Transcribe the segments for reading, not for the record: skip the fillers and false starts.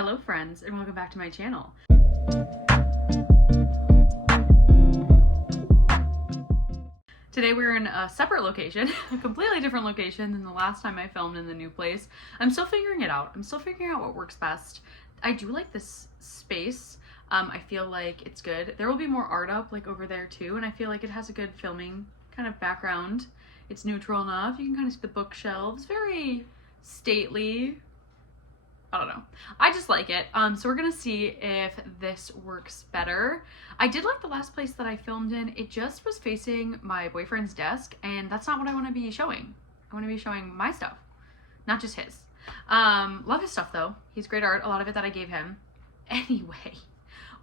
Hello friends, and welcome back to my channel. Today we're in a separate location, a completely different location than the last time I filmed in the new place. I'm still figuring it out. I'm still figuring out what works best. I do like this space. I feel like it's good. There will be more art up like over there too, and I feel like it has a good filming kind of background. It's neutral enough. You can kind of see the bookshelves, very stately. I don't know. I just like it. So we're gonna see if this works better. I did like the last place that I filmed in. It just was facing my boyfriend's desk, and that's not what I want to be showing. I want to be showing my stuff, not just his. Love his stuff though. He's great art. A lot of it that I gave him. Anyway,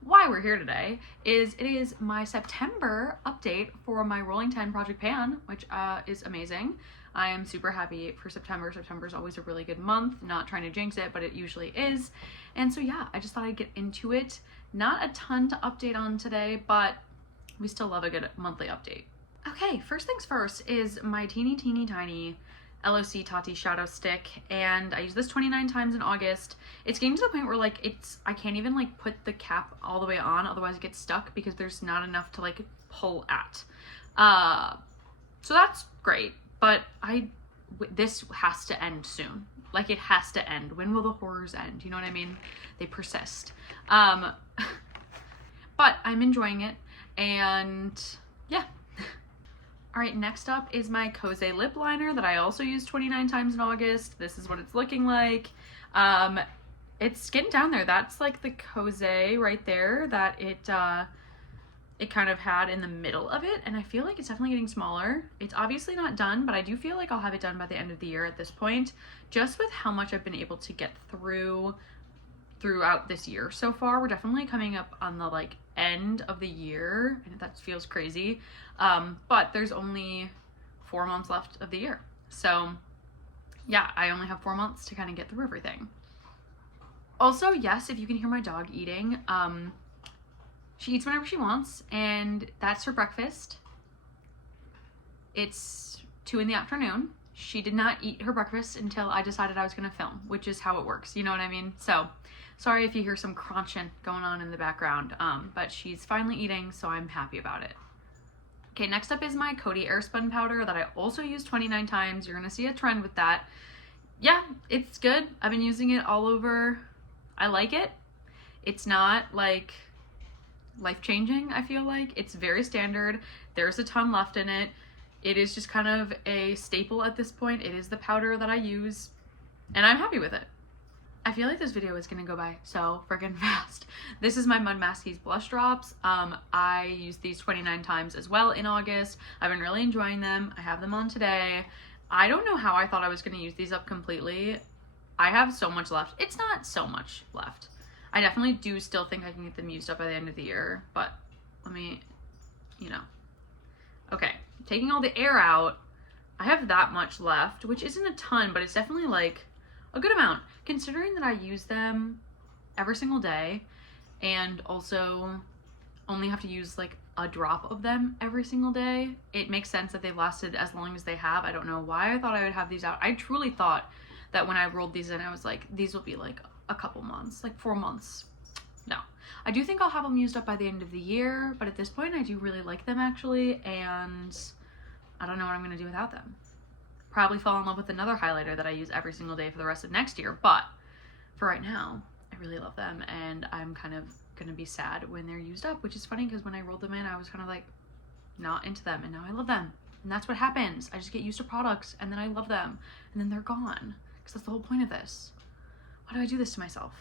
why we're here today is it is my September update for my Rolling 10 Project Pan, which is amazing. I am super happy for September. September is always a really good month. Not trying to jinx it, but it usually is. And so yeah, I just thought I'd get into it. Not a ton to update on today, but we still love a good monthly update. Okay, first things first is my teeny tiny LOC Tati Shadow Stick, and I used this 29 times in August. It's getting to the point where like I can't even like put the cap all the way on, otherwise it gets stuck because there's not enough to like pull at. So that's great. But this has to end soon. Like, it has to end. When will the horrors end? You know what I mean? They persist. But I'm enjoying it, and yeah. All right, next up is my Kose lip liner that I also used 29 times in August. This is what it's looking like. It's getting down there. That's like the Kose right there that it kind of had in the middle of it, and I feel like it's definitely getting smaller. It's obviously not done, but I do feel like I'll have it done by the end of the year at this point, just with how much I've been able to get throughout this year so far. We're definitely coming up on the like end of the year, and that feels crazy, but there's only 4 months left of the year, so yeah, I only have 4 months to kind of get through everything. Also, yes, if you can hear my dog eating, she eats whenever she wants, and that's her breakfast. It's 2 in the afternoon. She did not eat her breakfast until I decided I was gonna film, which is how it works, you know what I mean? So, sorry if you hear some crunching going on in the background, but she's finally eating, so I'm happy about it. Okay, next up is my Coty Airspun powder that I also used 29 times. You're gonna see a trend with that. Yeah, it's good. I've been using it all over. I like it. It's not like life-changing, I feel like. It's very standard. There's a ton left in it. It is just kind of a staple at this point. It is the powder that I use, and I'm happy with it. I feel like this video is gonna go by so freaking fast. This is my Mud Maskies blush drops. I used these 29 times as well in August. I've been really enjoying them. I have them on today. I don't know how I thought I was gonna use these up completely. I have so much left. It's not so much left. I definitely do still think I can get them used up by the end of the year, but let me, Okay, taking all the air out, I have that much left, which isn't a ton, but it's definitely like a good amount, considering that I use them every single day and also only have to use like a drop of them every single day. It makes sense that they've lasted as long as they have. I don't know why I thought I would have these out. I truly thought that when I rolled these in, I was like, these will be like a couple months, like 4 months. No, I do think I'll have them used up by the end of the year, but at this point I do really like them actually, and I don't know what I'm gonna do without them. Probably fall in love with another highlighter that I use every single day for the rest of next year, but for right now I really love them, and I'm kind of gonna be sad when they're used up, which is funny because when I rolled them in I was kind of like not into them, and now I love them. And that's what happens. I just get used to products and then I love them and then they're gone, because that's the whole point of this. Why do I do this to myself?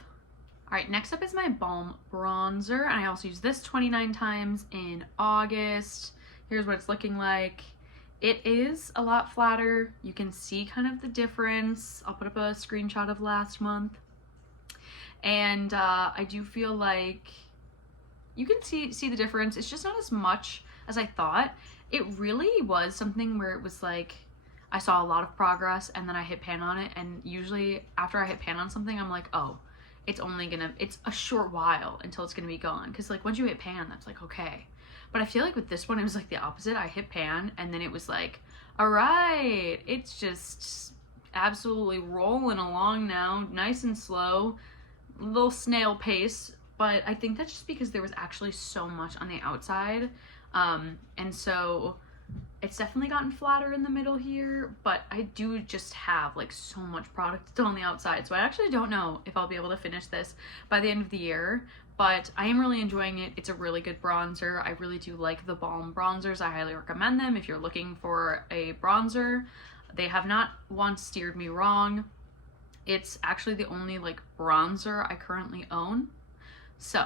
All right, next up is my Balm Bronzer, and I also used this 29 times in August. Here's what it's looking like. It is a lot flatter. You can see kind of the difference. I'll put up a screenshot of last month. And I do feel like you can see the difference. It's just not as much as I thought. It really was something where it was like, I saw a lot of progress and then I hit pan on it, and usually after I hit pan on something I'm like, oh, it's a short while until it's gonna be gone, because like once you hit pan that's like okay. But I feel like with this one it was like the opposite. I hit pan and then it was like, all right, it's just absolutely rolling along now, nice and slow. little snail pace, but I think that's just because there was actually so much on the outside. And so it's definitely gotten flatter in the middle here, but I do just have like so much product still on the outside. So I actually don't know if I'll be able to finish this by the end of the year, but I am really enjoying it. It's a really good bronzer. I really do like the Balm bronzers. I highly recommend them if you're looking for a bronzer. They have not once steered me wrong. It's actually the only like bronzer I currently own. So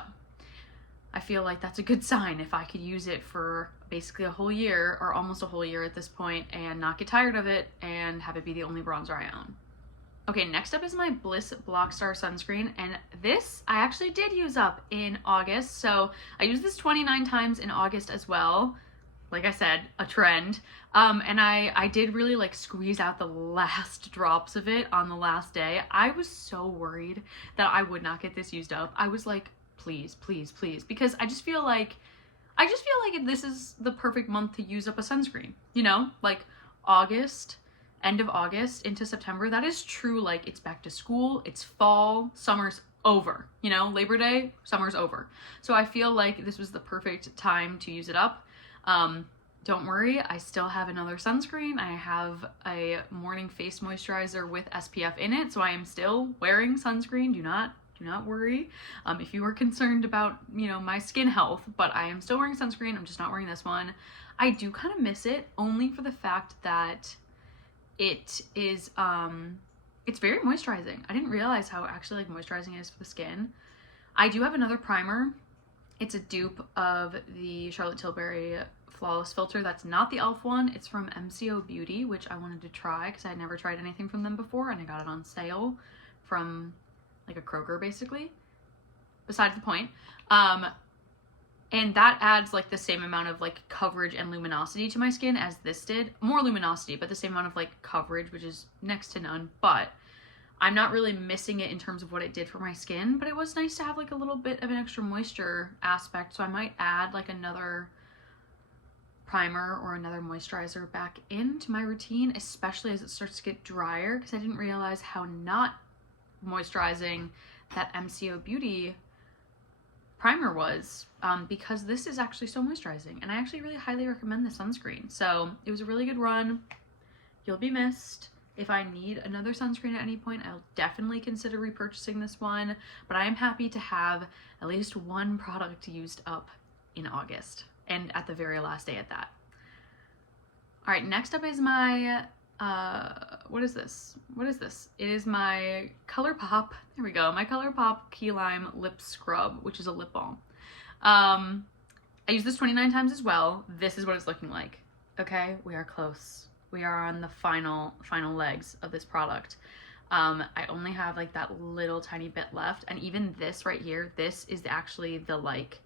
I feel like that's a good sign if I could use it for basically a whole year or almost a whole year at this point and not get tired of it and have it be the only bronzer I own. Okay, next up is my Bliss Blockstar sunscreen, and this I actually did use up in August. So I used this 29 times in August as well. Like I said, a trend. And I did really like squeeze out the last drops of it on the last day. I was so worried that I would not get this used up. I was like, please, please, please, because I just feel like this is the perfect month to use up a sunscreen, you know, like August, end of August into September. That is true. Like it's back to school, it's fall, summer's over, you know, Labor Day, summer's over. So I feel like this was the perfect time to use it up. Don't worry, I still have another sunscreen. I have a morning face moisturizer with SPF in it, so I am still wearing sunscreen. Do not worry if you are concerned about, you know, my skin health, but I am still wearing sunscreen. I'm just not wearing this one. I do kind of miss it only for the fact that it is, it's very moisturizing. I didn't realize how actually like moisturizing it is for the skin. I do have another primer. It's a dupe of the Charlotte Tilbury Flawless Filter. That's not the e.l.f. one. It's from MCO Beauty, which I wanted to try because I had never tried anything from them before, and I got it on sale from like a Kroger basically. Besides the point. And that adds like the same amount of like coverage and luminosity to my skin as this did. More luminosity, but the same amount of like coverage, which is next to none. But I'm not really missing it in terms of what it did for my skin, but it was nice to have like a little bit of an extra moisture aspect. So I might add like another primer or another moisturizer back into my routine, especially as it starts to get drier, because I didn't realize how not moisturizing that MCO Beauty primer was, because this is actually so moisturizing, and I actually really highly recommend the sunscreen. So it was a really good run. You'll be missed. If I need another sunscreen at any point, I'll definitely consider repurchasing this one, but I am happy to have at least one product used up in August, and at the very last day at that. All right, next up is my what is this? It is my ColourPop, there we go, my ColourPop Key Lime Lip Scrub, which is a lip balm. I used this 29 times as well. This is what it's looking like. Okay, we are close. We are on the final legs of this product. I only have like that little tiny bit left, and even this right here, this is actually the like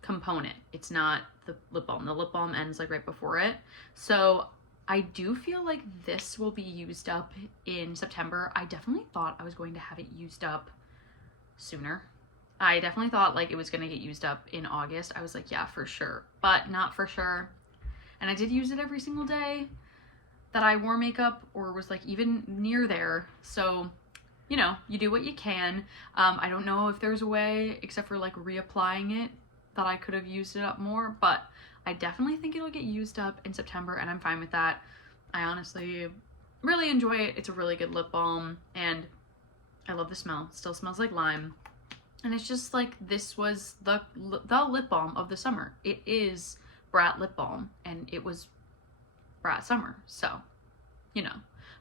component. It's not the lip balm. The lip balm ends like right before it. So I do feel like this will be used up in September. I definitely thought I was going to have it used up sooner. I definitely thought like it was going to get used up in August. I was like, yeah, for sure, but not for sure. And I did use it every single day that I wore makeup or was like even near there. So, you know, you do what you can. I don't know if there's a way, except for like reapplying it, that I could have used it up more, but I definitely think it'll get used up in September, and I'm fine with that. I honestly really enjoy it. It's a really good lip balm, and I love the smell. It still smells like lime. And it's just like, this was the lip balm of the summer. It is Brat lip balm, and it was Brat summer, so, you know.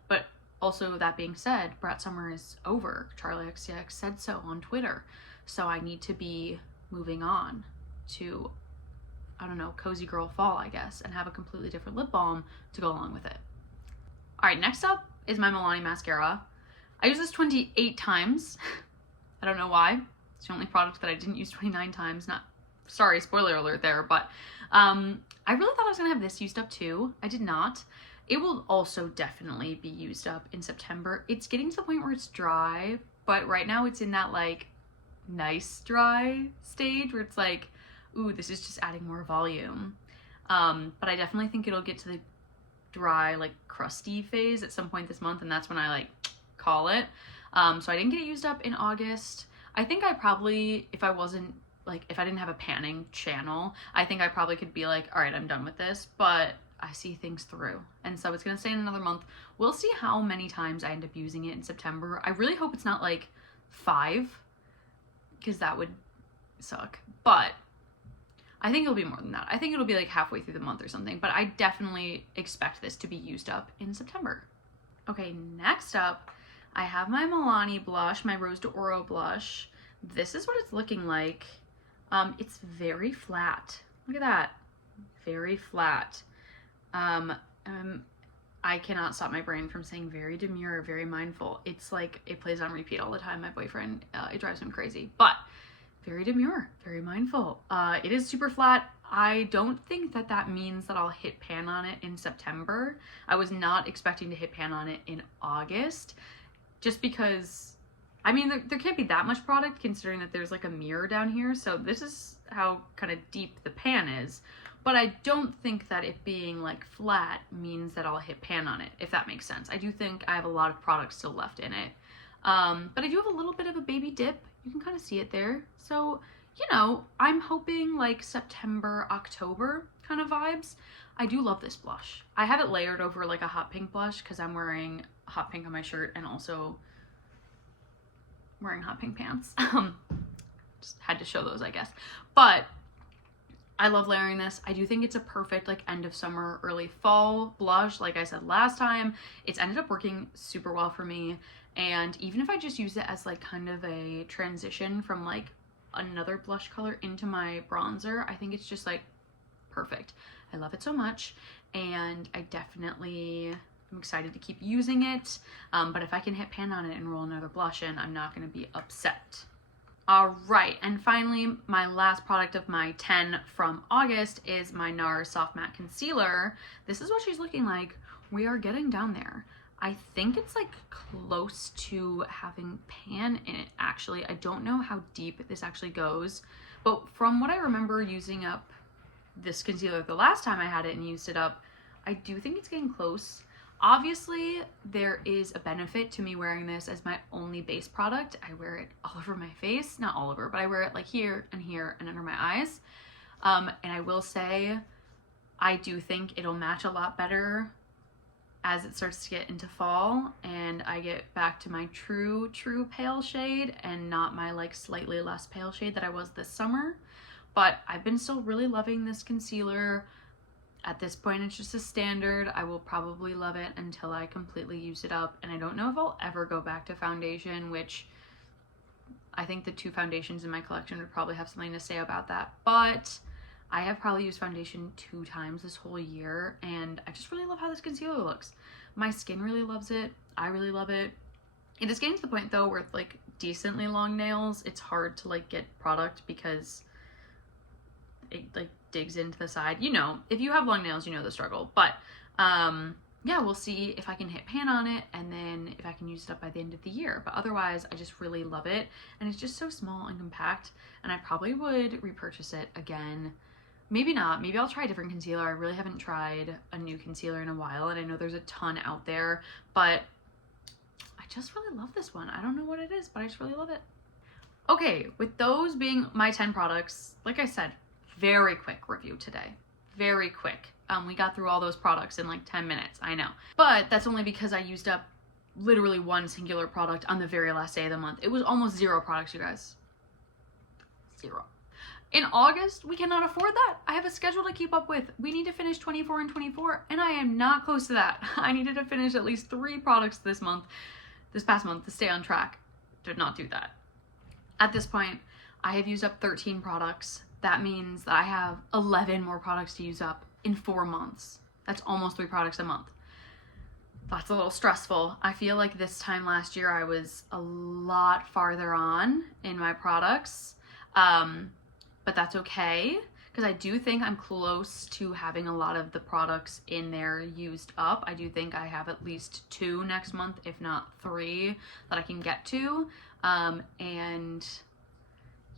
But also, that being said, Brat summer is over. Charli XCX said so on Twitter, so I need to be moving on to, I don't know, cozy girl fall, I guess, and have a completely different lip balm to go along with it. All right, next up is my Milani mascara. I used this 28 times. I don't know why. It's the only product that I didn't use 29 times. Not, sorry, spoiler alert there, but I really thought I was gonna have this used up too. I did not. It will also definitely be used up in September. It's getting to the point where it's dry, but right now it's in that like nice dry stage where it's like, ooh, this is just adding more volume. But I definitely think it'll get to the dry, like crusty phase at some point this month, and that's when I like call it. So I didn't get it used up in August. I think I probably, if I didn't have a panning channel, I think I probably could be like, all right, I'm done with this, but I see things through. And so it's gonna stay in another month. We'll see how many times I end up using it in September. I really hope it's not like 5, because that would suck. But I think it'll be more than that. I think it'll be like halfway through the month or something, but I definitely expect this to be used up in September. Okay, next up, I have my Milani blush, my Rose d'Oro blush. This is what it's looking like. It's very flat. Look at that. Very flat. I cannot stop my brain from saying very demure, very mindful. It's like it plays on repeat all the time. My boyfriend, it drives him crazy. But very demure, very mindful. It is super flat. I don't think that that means that I'll hit pan on it in September. I was not expecting to hit pan on it in August, just because, I mean, there can't be that much product considering that there's like a mirror down here. So this is how kind of deep the pan is. But I don't think that it being like flat means that I'll hit pan on it, if that makes sense. I do think I have a lot of product still left in it. But I do have a little bit of a baby dip. You can kind of see it there. So, you know, I'm hoping like September, October kind of vibes. I do love this blush. I have it layered over like a hot pink blush because I'm wearing hot pink on my shirt and also wearing hot pink pants. Just had to show those, I guess. But I love layering this. I do think it's a perfect like end of summer, early fall blush. Like I said last time, it's ended up working super well for me. And even if I just use it as like kind of a transition from like another blush color into my bronzer, I think it's just like perfect. I love it so much, and I definitely am excited to keep using it. But if I can hit pan on it and roll another blush in, I'm not going to be upset. All right, and finally, my last product of my 10 from August is my NARS Soft Matte Concealer. This is what she's looking like. We are getting down there. I think it's like close to having pan in it, actually. I don't know how deep this actually goes, but from what I remember using up this concealer the last time I had it and used it up, I do think it's getting close. Obviously, there is a benefit to me wearing this as my only base product. I wear it all over my face. Not all over, but I wear it like here and under my eyes. And I will say, I do think it'll match a lot better as it starts to get into fall and I get back to my true pale shade and not my like slightly less pale shade that I was this summer. But I've been still really loving this concealer. At this point, it's just a standard. I will probably love it until I completely use it up. And I don't know if I'll ever go back to foundation, which I think the 2 foundations in my collection would probably have something to say about that. But I have probably used foundation 2 times this whole year, and I just really love how this concealer looks. My skin really loves it. I really love it. It is getting to the point though where with like decently long nails, it's hard to like get product because it like digs into the side. You know, if you have long nails, you know the struggle. But yeah, we'll see if I can hit pan on it and then if I can use it up by the end of the year. But otherwise, I just really love it. And it's just so small and compact, and I probably would repurchase it again. Maybe not. Maybe I'll try a different concealer. I really haven't tried a new concealer in a while, and I know there's a ton out there, but I just really love this one. I don't know what it is, but I just really love it. Okay, with those being my 10 products, like I said, very quick review today. Very quick. We got through all those products in like 10 minutes, I know. But that's only because I used up literally one singular product on the very last day of the month. It was almost 0 products, you guys. 0. In August, we cannot afford that. I have a schedule to keep up with. We need to finish 24 and 24, and I am not close to that. I needed to finish at least 3 products this past month, to stay on track. Did not do that. At this point, I have used up 13 products. That means that I have 11 more products to use up in 4 months. That's almost 3 products a month. That's a little stressful. I feel like this time last year I was a lot farther on in my products. But that's okay, because I do think I'm close to having a lot of the products in there used up. I do think I have at least 2 next month, if not 3, that I can get to. And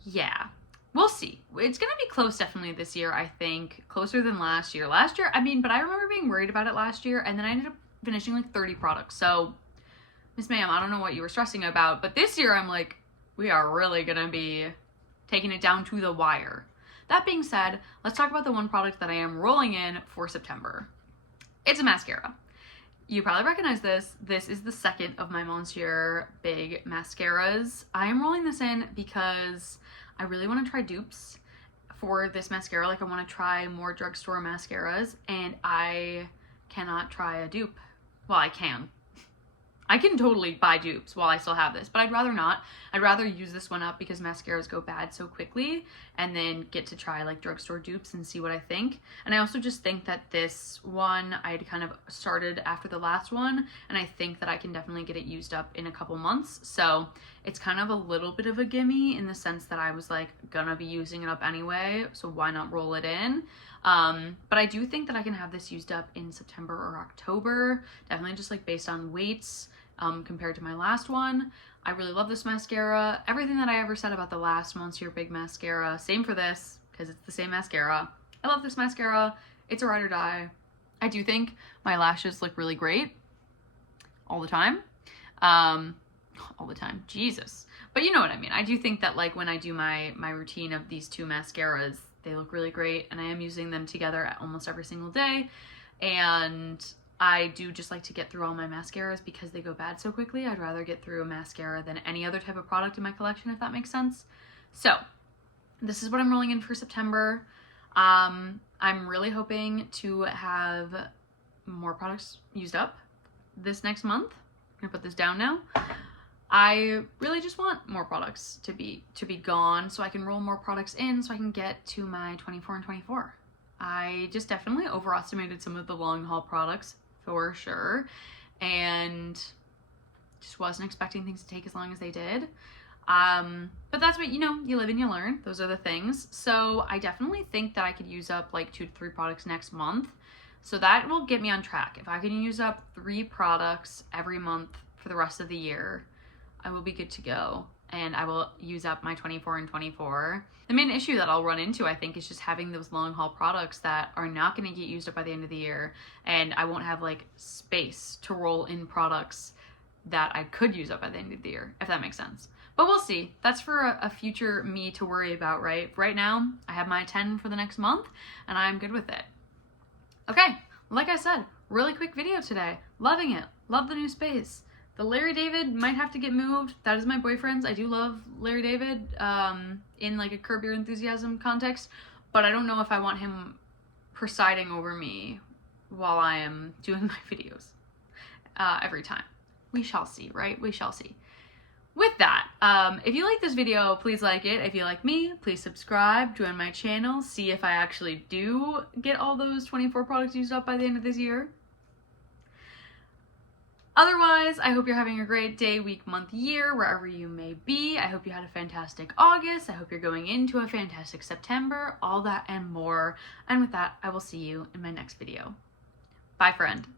yeah, we'll see. It's gonna be close definitely this year, I think. Closer than last year. But I remember being worried about it last year, and then I ended up finishing like 30 products. So Miss Ma'am, I don't know what you were stressing about, but this year I'm like, we are really gonna be taking it down to the wire. That being said, let's talk about the one product that I am rolling in for September. It's a mascara. You probably recognize this. This is the second of my Monsieur big mascaras. I am rolling this in because I really want to try dupes for this mascara. Like, I want to try more drugstore mascaras, and I cannot try a dupe. Well, I can. I can totally buy dupes while I still have this, but I'd rather not. I'd rather use this one up because mascaras go bad so quickly, and then get to try like drugstore dupes and see what I think. And I also just think that this one I had kind of started after the last one, and I think that I can definitely get it used up in a couple months. So it's kind of a little bit of a gimme in the sense that I was like gonna be using it up anyway, so why not roll it in? But I do think that I can have this used up in September or October, definitely just like based on weights compared to my last one. I really love this mascara. Everything that I ever said about the last Monsieur Big mascara, same for this, because it's the same mascara. I love this mascara. It's a ride or die. I do think my lashes look really great all the time. All the time, Jesus. But you know what I mean. I do think that like when I do my routine of these two mascaras, they look really great, and I am using them together almost every single day. And I do just like to get through all my mascaras because they go bad so quickly. I'd rather get through a mascara than any other type of product in my collection, if that makes sense. So this is what I'm rolling in for September. I'm really hoping to have more products used up this next month. I'm gonna put this down now. I really just want more products to be gone so I can roll more products in so I can get to my 24 and 24. I just definitely overestimated some of the long haul products for sure, and just wasn't expecting things to take as long as they did. But that's what, you know, you live and you learn. Those are the things. So I definitely think that I could use up like 2 to 3 products next month. So that will get me on track. If I can use up 3 products every month for the rest of the year, I will be good to go, and I will use up my 24 and 24. The main issue that I'll run into, I think, is just having those long haul products that are not going to get used up by the end of the year, and I won't have like space to roll in products that I could use up by the end of the year, if that makes sense. But we'll see. That's for a future me to worry about, right? Right now, I have my 10 for the next month, and I'm good with it. Okay, like I said, really quick video today. Loving it. Love the new space. The Larry David might have to get moved. That is my boyfriend's. I do love Larry David in like a Curb Your Enthusiasm context, but I don't know if I want him presiding over me while I am doing my videos every time. We shall see, right? We shall see. With that, if you like this video, please like it. If you like me, please subscribe, join my channel, see if I actually do get all those 24 products used up by the end of this year. Otherwise, I hope you're having a great day, week, month, year, wherever you may be. I hope you had a fantastic August. I hope you're going into a fantastic September, all that and more. And with that, I will see you in my next video. Bye, friend.